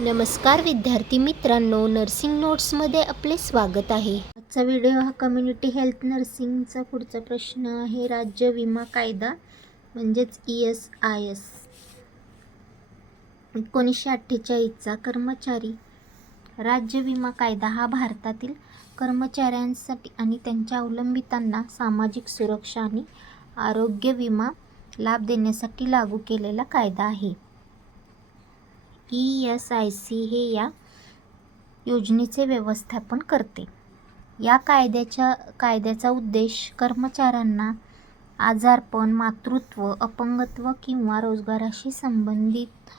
नमस्कार विद्यार्थी मित्रांनो नर्सिंग नोट्समध्ये आपले स्वागत आहे. आजचा व्हिडिओ हा कम्युनिटी हेल्थ नर्सिंगचा पुढचा प्रश्न आहे. राज्य विमा कायदा म्हणजेच ई एस आय एस एकोणीसशे अठ्ठेचाळीसचा कर्मचारी राज्य विमा कायदा हा भारतातील कर्मचाऱ्यांसाठी आणि त्यांच्या अवलंबितांना सामाजिक सुरक्षा आणि आरोग्य विमा लाभ देण्यासाठी लागू केलेला कायदा आहे. ई एस आय सी हे या योजनेचे व्यवस्थापन करते. या कायद्याच्या कायद्याचा उद्देश कर्मचाऱ्यांना आजारपण मातृत्व अपंगत्व किंवा रोजगाराशी संबंधित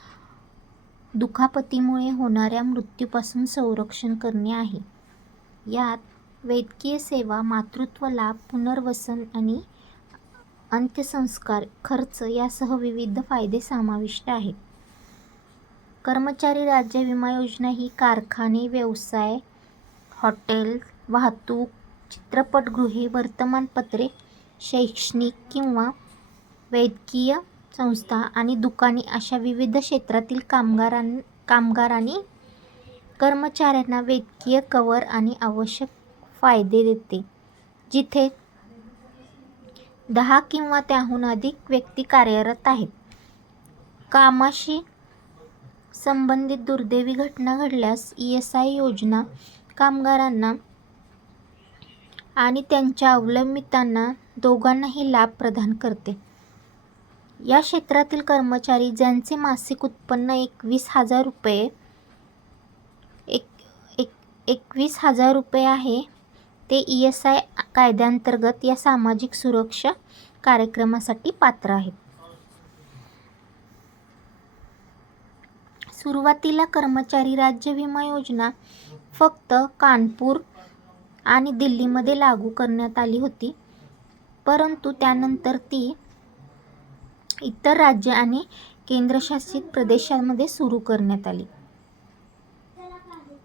दुखापतीमुळे होणाऱ्या मृत्यूपासून संरक्षण करणे आहे. यात वैद्यकीय सेवा मातृत्व लाभ पुनर्वसन आणि अंत्यसंस्कार खर्च यासह विविध फायदे समाविष्ट आहेत. कर्मचारी राज्य विमा योजना ही कारखाने व्यवसाय हॉटेल वाहतूक चित्रपटगृहे वर्तमानपत्रे शैक्षणिक किंवा वैद्यकीय संस्था आणि दुकाने अशा विविध क्षेत्रातील कामगारां कामगारांनी कर्मचाऱ्यांना वैद्यकीय कवर आणि आवश्यक फायदे देते. जिथे दहा किंवा त्याहून अधिक व्यक्ती कार्यरत आहेत. कामाशी संबंधित दुर्दैवी घटना घडल्यास ई एस आय योजना कामगारांना आणि त्यांच्या अवलंबितांना दोघांनाही लाभ प्रदान करते. या क्षेत्रातील कर्मचारी ज्यांचे मासिक उत्पन्न एकवीस हजार रुपये एक एक एकवीस हजार रुपये आहे ते ई एस आय कायद्यांतर्गत या सामाजिक सुरक्षा कार्यक्रमासाठी पात्र आहेत. सुरुवातीला कर्मचारी राज्य विमा योजना फक्त कानपूर आणि दिल्लीमध्ये लागू करण्यात आली होती. परंतु त्यानंतर ती इतर राज्य आणि केंद्रशासित प्रदेशांमध्ये सुरू करण्यात आली.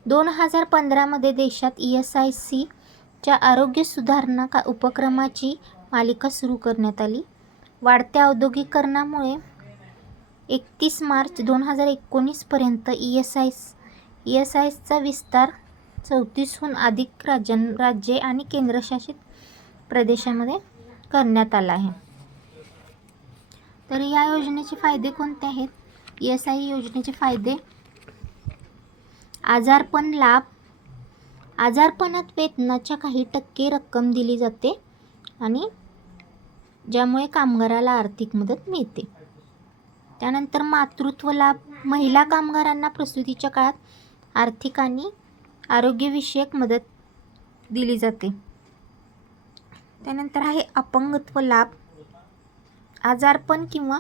दोन हजार पंधरामध्ये देशात ई एस आय सीच्या आरोग्य सुधारणा का उपक्रमाची मालिका सुरू करण्यात आली. वाढत्या औद्योगिकरणामुळे एकतीस मार्च दोन हजार एकोणीसपर्यंत E S I E S I एसचा विस्तार चौतीसहून अधिक राज्यां राज्ये आणि केंद्रशासित प्रदेशामध्ये करण्यात आला आहे. तर या योजनेचे फायदे कोणते आहेत? ई एस आय योजनेचे फायदे. आजारपण लाभ. आजारपणात वेतनाच्या काही टक्के रक्कम दिली जाते आणि ज्यामुळे कामगाराला आर्थिक मदत मिळते. त्यानंतर मातृत्व लाभ महिला कामगारांना प्रसूतीच्या काळात आर्थिक आणि आरोग्यविषयक मदत दिली जाते. त्यानंतर आहे अपंगत्व लाभ. आजारपण किंवा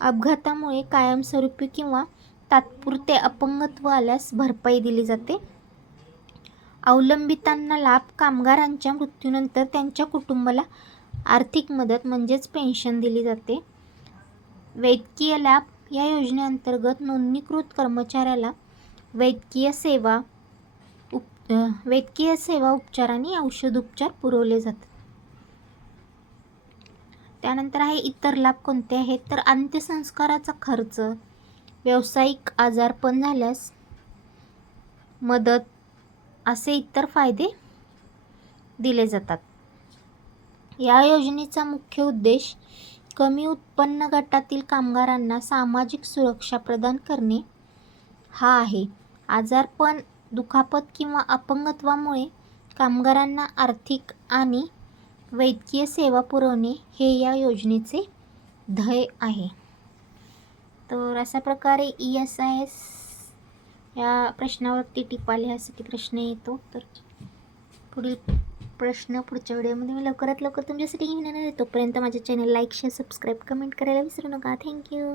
अपघातामुळे कायमस्वरूपी किंवा तात्पुरते अपंगत्व आल्यास भरपाई दिली जाते. अवलंबितांना लाभ. कामगारांच्या मृत्यूनंतर त्यांच्या कुटुंबाला आर्थिक मदत म्हणजेच पेन्शन दिली जाते. वैद्यकीय लाभ या योजनेअंतर्गत नोंदणीकृत कर्मचाऱ्याला वैद्यकीय सेवा उप वैद्यकीय सेवा उपचार आणि औषधोपचार पुरवले जातात. त्यानंतर आहे इतर लाभ कोणते आहेत? तर अंत्यसंस्काराचा खर्च व्यावसायिक आजारपण झाल्यास मदत असे इतर फायदे दिले जातात. या योजनेचा मुख्य उद्देश कमी उत्पन्न गटातील कामगारांना सामाजिक सुरक्षा प्रदान करणे हा आहे. आजारपण दुखापत किंवा अपंगत्वामुळे कामगारांना आर्थिक आणि वैद्यकीय सेवा पुरवणे हे या योजनेचे ध्येय आहे. तर अशा प्रकारे ई एस आय एस या प्रश्नावरती टिपा लिहायसाठी प्रश्न येतो. तर पुढील प्रश्न पुढच्या व्हिडिओमध्ये मी लवकरात लवकर तुमच्यासाठी घेणार आहे. तोपर्यंत माझ्या channel like share subscribe comment करायला विसरू नका. थँक्यू